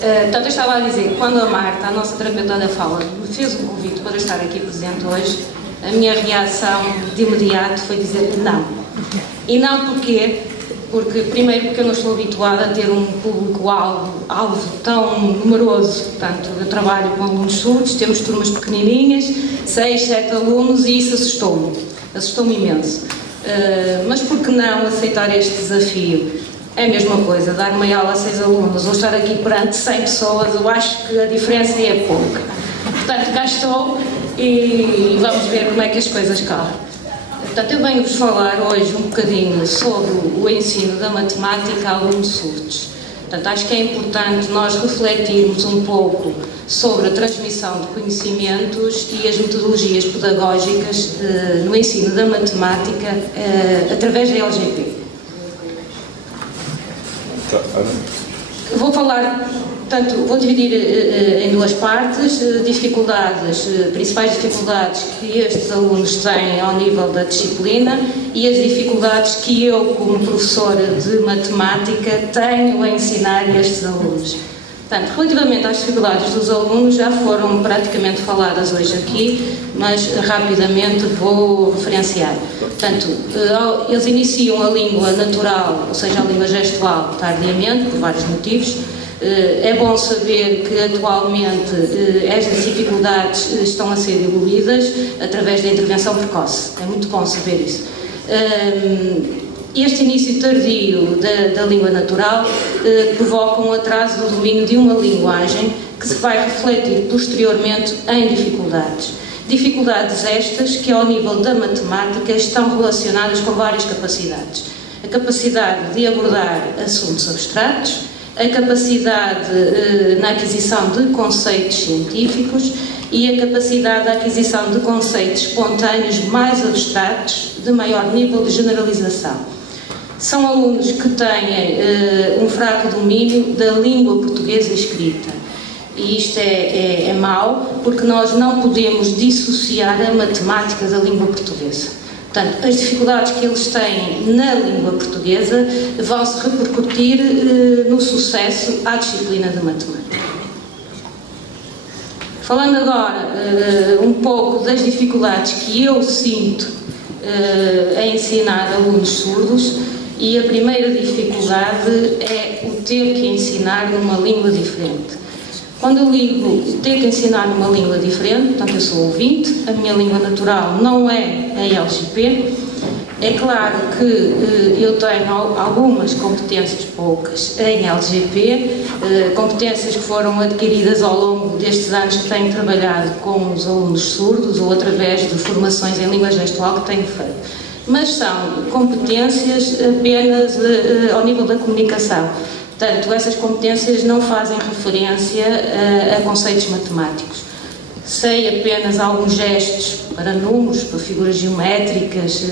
Portanto, eu estava a dizer que quando a Marta, a nossa terapeuta da fala, me fez o convite para estar aqui presente hoje, a minha reação de imediato foi dizer não. E não porquê? Porque, primeiro, porque eu não estou habituada a ter um público-alvo tão numeroso. Portanto, eu trabalho com alunos surdos, temos turmas pequenininhas, 6, 7 alunos, e isso assustou-me imenso. Mas por que não aceitar este desafio? É a mesma coisa, dar uma aula a 6 alunos ou estar aqui perante 100 pessoas, eu acho que a diferença é pouca. Portanto, cá estou e vamos ver como é que as coisas correm. Portanto, eu venho-vos falar hoje um bocadinho sobre o ensino da matemática a alunos surdos. Portanto, acho que é importante nós refletirmos um pouco sobre a transmissão de conhecimentos e as metodologias pedagógicas no ensino da matemática através da LGP. Vou falar, portanto, vou dividir em duas partes, principais dificuldades que estes alunos têm ao nível da disciplina e as dificuldades que eu, como professora de matemática, tenho a ensinar a estes alunos. Portanto, relativamente às dificuldades dos alunos, já foram praticamente faladas hoje aqui, mas rapidamente vou referenciar. Portanto, eles iniciam a língua natural, ou seja, a língua gestual, tardiamente, por vários motivos. É bom saber que atualmente estas dificuldades estão a ser diluídas através da intervenção precoce. É muito bom saber isso. Este início tardio da língua natural provoca um atraso do domínio de uma linguagem que se vai refletir posteriormente em dificuldades. Dificuldades estas que, ao nível da matemática, estão relacionadas com várias capacidades. A capacidade de abordar assuntos abstratos, a capacidade na aquisição de conceitos científicos e a capacidade de aquisição de conceitos espontâneos mais abstratos, de maior nível de generalização. São alunos que têm um fraco domínio da língua portuguesa escrita. E isto é mau, porque nós não podemos dissociar a matemática da língua portuguesa. Portanto, as dificuldades que eles têm na língua portuguesa vão-se repercutir no sucesso à disciplina de matemática. Falando agora um pouco das dificuldades que eu sinto a ensinar alunos surdos, e a primeira dificuldade é o ter que ensinar numa língua diferente. Quando eu digo ter que ensinar numa língua diferente, portanto eu sou ouvinte, a minha língua natural não é a LGP, é claro que eu tenho algumas competências, poucas, em LGP, competências que foram adquiridas ao longo destes anos que tenho trabalhado com os alunos surdos ou através de formações em língua gestual que tenho feito. Mas são competências apenas ao nível da comunicação. Portanto, essas competências não fazem referência a conceitos matemáticos. Sei apenas alguns gestos para números, para figuras geométricas,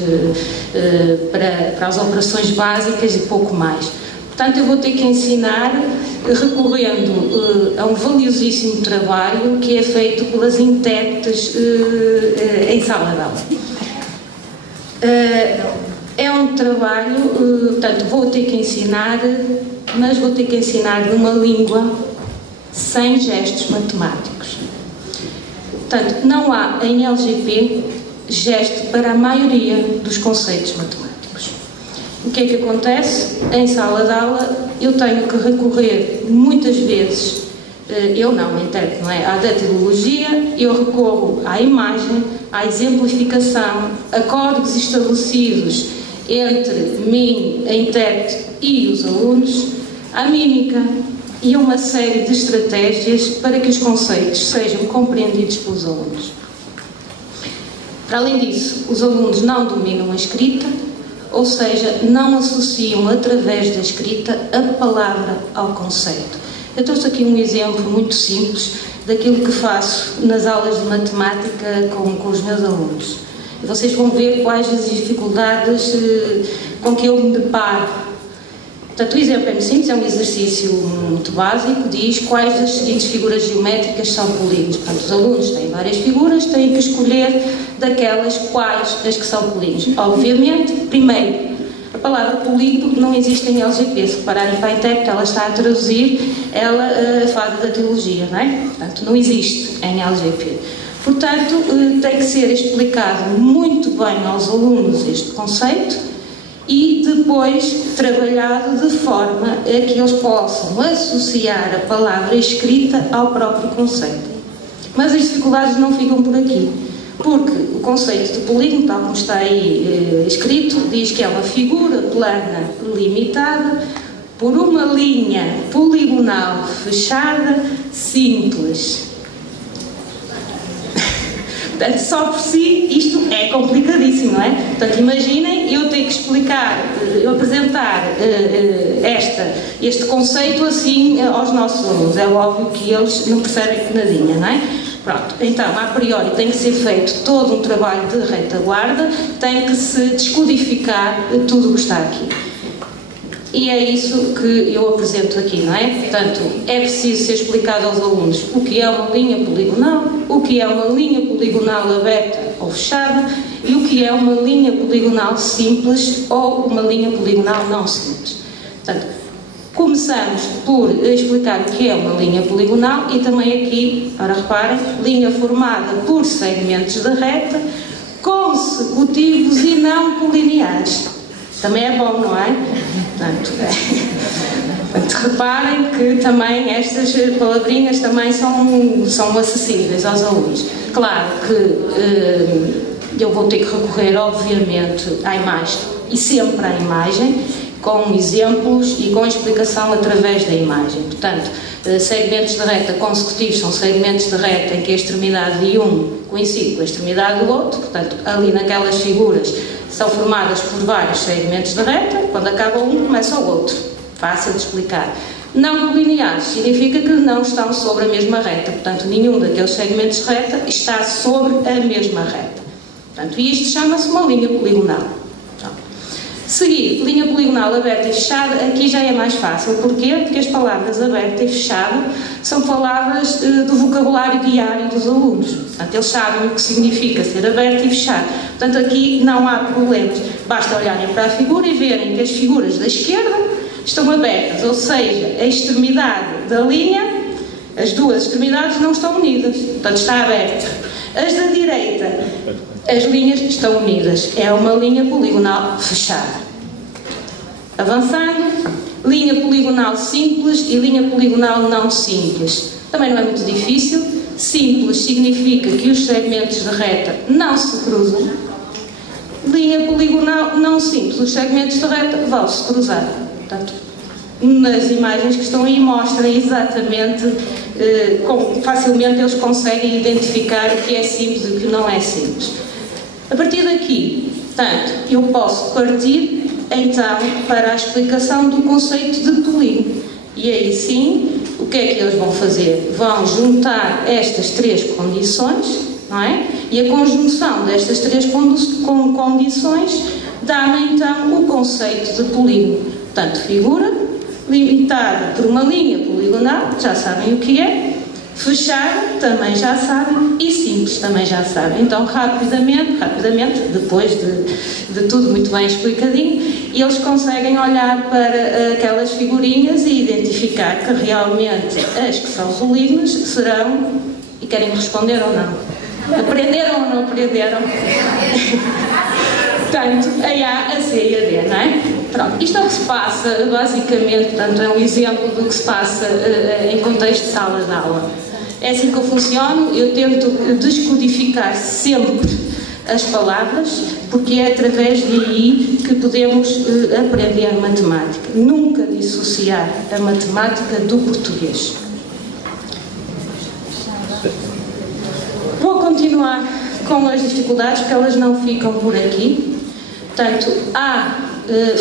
para as operações básicas e pouco mais. Portanto, eu vou ter que ensinar recorrendo a um valiosíssimo trabalho que é feito pelas intérpretes em sala de aula. É um trabalho, portanto, vou ter que ensinar, mas vou ter que ensinar numa língua sem gestos matemáticos. Portanto, não há em LGP gesto para a maioria dos conceitos matemáticos. O que é que acontece? Em sala de aula eu tenho que recorrer muitas vezes, eu não, intérprete, não é? À datilologia, eu recorro à imagem, à exemplificação, a códigos estabelecidos entre mim, a intérprete e os alunos, à mímica e a uma série de estratégias para que os conceitos sejam compreendidos pelos alunos. Para além disso, os alunos não dominam a escrita, ou seja, não associam através da escrita a palavra ao conceito. Eu trouxe aqui um exemplo muito simples daquilo que faço nas aulas de matemática com os meus alunos. E vocês vão ver quais as dificuldades com que eu me deparo. Portanto, o exemplo é muito simples, é um exercício muito básico, diz quais das seguintes figuras geométricas são polígonos. Portanto, os alunos têm várias figuras, têm que escolher daquelas quais as que são polígonos. Obviamente, primeiro, a A palavra polígono não existe em LGP. Se repararem para a intérprete, ela está a traduzir a fase da teologia, não é? Portanto, não existe em LGP. Portanto, tem que ser explicado muito bem aos alunos este conceito e depois trabalhado de forma a que eles possam associar a palavra escrita ao próprio conceito. Mas as dificuldades não ficam por aqui, porque o conceito de polígono, tal como está aí escrito, diz que é uma figura plana limitada por uma linha poligonal fechada simples. Portanto, só por si isto é complicadíssimo, não é? Portanto, imaginem eu ter que explicar, eu apresentar este conceito assim aos nossos alunos. É óbvio que eles não percebem nadinha, não é? Pronto, então, a priori tem que ser feito todo um trabalho de retaguarda, tem que se descodificar tudo o que está aqui. E é isso que eu apresento aqui, não é? Portanto, é preciso ser explicado aos alunos o que é uma linha poligonal, o que é uma linha poligonal aberta ou fechada e o que é uma linha poligonal simples ou uma linha poligonal não simples. Portanto, começamos por explicar o que é uma linha poligonal e também aqui, ora reparem, linha formada por segmentos de reta consecutivos e não colineares. Também é bom, não é? Portanto, reparem que também estas palavrinhas também são acessíveis aos alunos. Claro que eu vou ter que recorrer, obviamente, à imagem e sempre à imagem, com exemplos e com explicação através da imagem. Portanto, segmentos de reta consecutivos são segmentos de reta em que a extremidade de um coincide com a extremidade do outro. Portanto, ali naquelas figuras são formadas por vários segmentos de reta, quando acaba um, começa o outro. Fácil de explicar. Não colineares significa que não estão sobre a mesma reta, portanto, nenhum daqueles segmentos de reta está sobre a mesma reta. Portanto, isto chama-se uma linha poligonal. Seguir, linha poligonal aberta e fechada, aqui já é mais fácil. Porquê? Porque as palavras aberta e fechada são palavras do vocabulário diário dos alunos. Portanto, eles sabem o que significa ser aberto e fechado. Portanto, aqui não há problemas. Basta olharem para a figura e verem que as figuras da esquerda estão abertas, ou seja, a extremidade da linha, as duas extremidades não estão unidas. Portanto, está aberta. As da direita, as linhas estão unidas. É uma linha poligonal fechada. Avançando, linha poligonal simples e linha poligonal não simples. Também não é muito difícil. Simples significa que os segmentos de reta não se cruzam. Linha poligonal não simples, os segmentos de reta vão se cruzar. Portanto, nas imagens que estão aí mostram exatamente, facilmente eles conseguem identificar o que é simples e o que não é simples. A partir daqui, portanto, eu posso partir então para a explicação do conceito de polígono. E aí sim, o que é que eles vão fazer? Vão juntar estas três condições, não é? E a conjunção destas três condições dá-me então o conceito de polígono. Portanto, figura limitada por uma linha poligonal, já sabem o que é. Fechada, também já sabem, e simples, também já sabem. Então, rapidamente, depois de tudo muito bem explicadinho, eles conseguem olhar para aquelas figurinhas e identificar que realmente as que são polígonos serão, e querem responder ou não. Aprenderam ou não aprenderam? Portanto, a A, a C e a D, não é? Pronto, isto é o que se passa, basicamente, portanto, é um exemplo do que se passa em contexto de sala de aula. É assim que eu funciono, eu tento descodificar sempre as palavras, porque é através daí que podemos aprender matemática. Nunca dissociar a matemática do português. Vou continuar com as dificuldades, porque elas não ficam por aqui. Portanto, há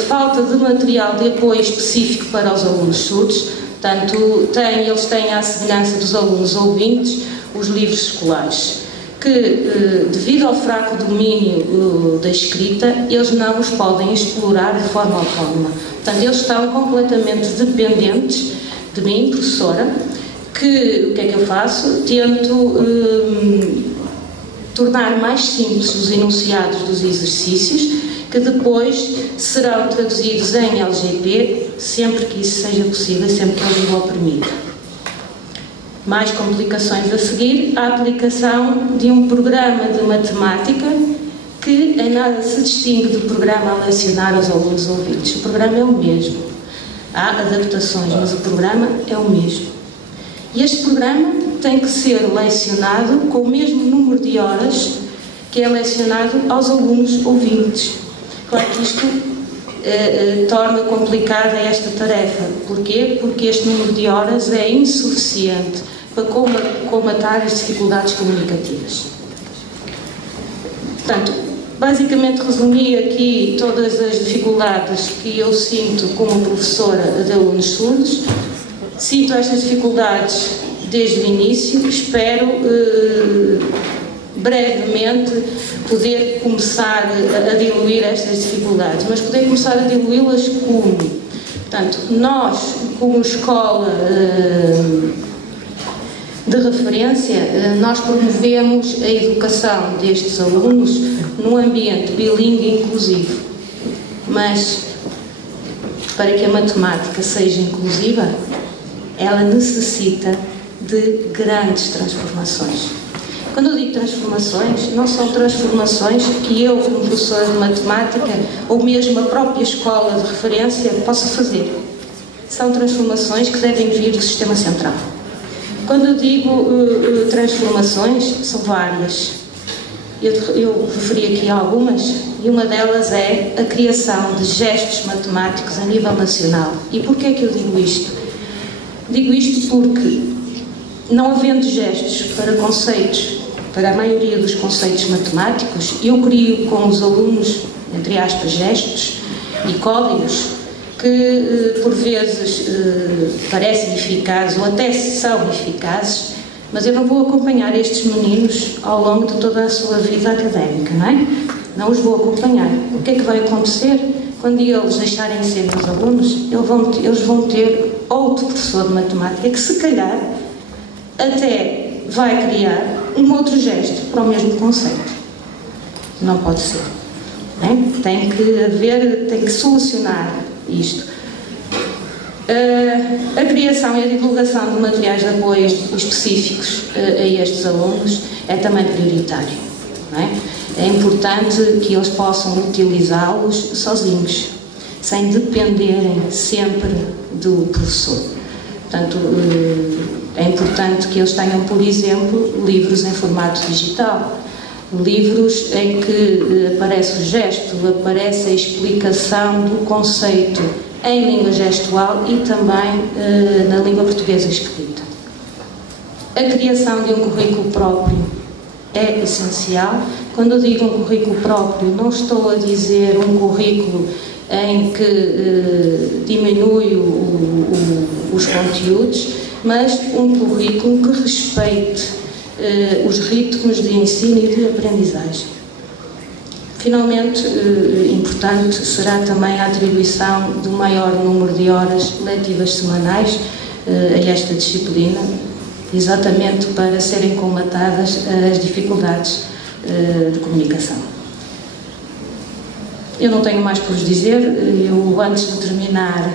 falta de material de apoio específico para os alunos surdos. Portanto, eles têm, à semelhança dos alunos ouvintes, os livros escolares, que, devido ao fraco domínio da escrita, eles não os podem explorar de forma autónoma. Portanto, eles estão completamente dependentes de mim, professora, que o que é que eu faço? Tento tornar mais simples os enunciados dos exercícios que depois serão traduzidos em LGP, sempre que isso seja possível, sempre que a língua o permita. Mais complicações a seguir, a aplicação de um programa de matemática que em nada se distingue do programa a lecionar aos alunos ouvintes. O programa é o mesmo. Há adaptações, mas o programa é o mesmo. E este programa tem que ser lecionado com o mesmo número de horas que é lecionado aos alunos ouvintes. Claro que isto torna complicada esta tarefa. Porquê? Porque este número de horas é insuficiente para comatar as dificuldades comunicativas. Portanto, basicamente resumi aqui todas as dificuldades que eu sinto como professora de alunos surdos. Sinto estas dificuldades desde o início, espero brevemente poder começar a diluir estas dificuldades, mas poder começar a diluí-las como? Portanto, nós, como escola de referência, nós promovemos a educação destes alunos num ambiente bilingue inclusivo, mas para que a matemática seja inclusiva, ela necessita de grandes transformações. Quando eu digo transformações, não são transformações que eu, como professora de matemática, ou mesmo a própria escola de referência, possa fazer. São transformações que devem vir do sistema central. Quando eu digo transformações, são várias. Eu referi aqui algumas, e uma delas é a criação de gestos matemáticos a nível nacional. E porquê é que eu digo isto? Digo isto porque, não havendo gestos para conceitos, para a maioria dos conceitos matemáticos, eu crio com os alunos, entre aspas, gestos e códigos que, por vezes, parecem eficazes ou até são eficazes, mas eu não vou acompanhar estes meninos ao longo de toda a sua vida académica, não é? Não os vou acompanhar. O que é que vai acontecer? Quando eles deixarem de ser meus alunos, eles vão ter outro professor de matemática que, se calhar, até vai criar um outro gesto para o mesmo conceito. Não pode ser. Não é? Tem que solucionar isto. A criação e a divulgação de materiais de apoio específicos a estes alunos é também prioritário. Não é? É importante que eles possam utilizá-los sozinhos, sem dependerem sempre do professor. Portanto, é importante que eles tenham, por exemplo, livros em formato digital, livros em que aparece o gesto, aparece a explicação do conceito em língua gestual e também na língua portuguesa escrita. A criação de um currículo próprio é essencial. Quando eu digo um currículo próprio, não estou a dizer um currículo em que diminui os conteúdos, mas um currículo que respeite os ritmos de ensino e de aprendizagem. Finalmente, importante será também a atribuição do maior número de horas letivas semanais a esta disciplina, exatamente para serem comatadas as dificuldades de comunicação. Eu não tenho mais por vos dizer. Eu, antes de terminar,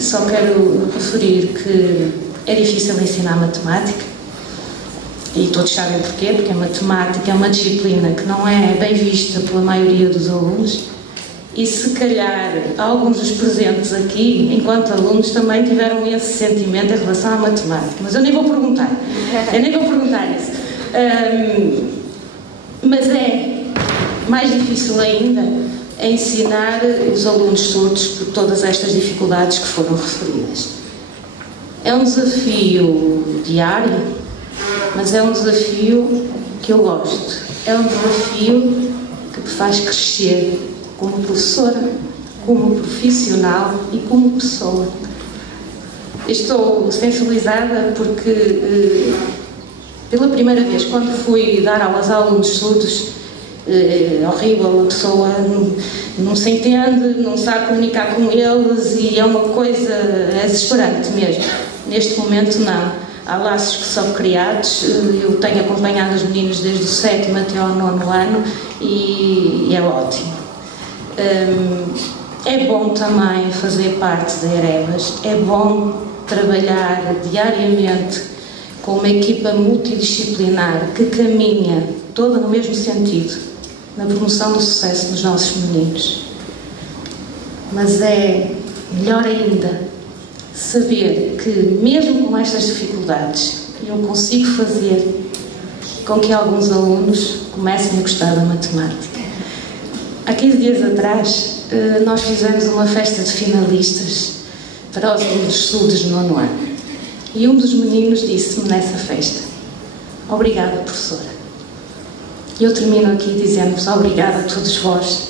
só quero referir que é difícil ensinar matemática, e todos sabem porquê, porque a matemática é uma disciplina que não é bem vista pela maioria dos alunos, e se calhar alguns dos presentes aqui, enquanto alunos, também tiveram esse sentimento em relação à matemática, mas eu nem vou perguntar isso. Mas é mais difícil ainda ensinar os alunos surdos por todas estas dificuldades que foram referidas. É um desafio diário, mas é um desafio que eu gosto. É um desafio que me faz crescer como professora, como profissional e como pessoa. Estou sensibilizada porque, pela primeira vez, quando fui dar aulas a alunos surdos, é horrível, a pessoa não se entende, não sabe comunicar com eles e é uma coisa desesperante mesmo. Neste momento não. Há laços que são criados. Eu tenho acompanhado os meninos desde o 7º até ao 9º ano e é ótimo. É bom também fazer parte da Erebas, é bom trabalhar diariamente com uma equipa multidisciplinar que caminha toda no mesmo sentido, na promoção do sucesso dos nossos meninos. Mas é melhor ainda saber que, mesmo com estas dificuldades, eu consigo fazer com que alguns alunos comecem a gostar da matemática. Há 15 dias atrás, nós fizemos uma festa de finalistas para os alunos surdos de 9º ano. E um dos meninos disse-me nessa festa: obrigada, professora. E eu termino aqui dizendo-vos obrigada a todos vós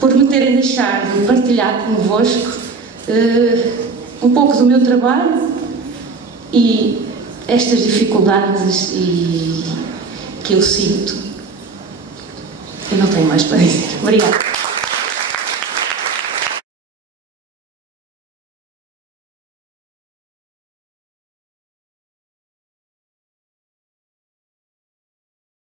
por me terem deixado partilhar convosco um pouco do meu trabalho e estas dificuldades que eu sinto. Eu não tenho mais para dizer. Obrigada.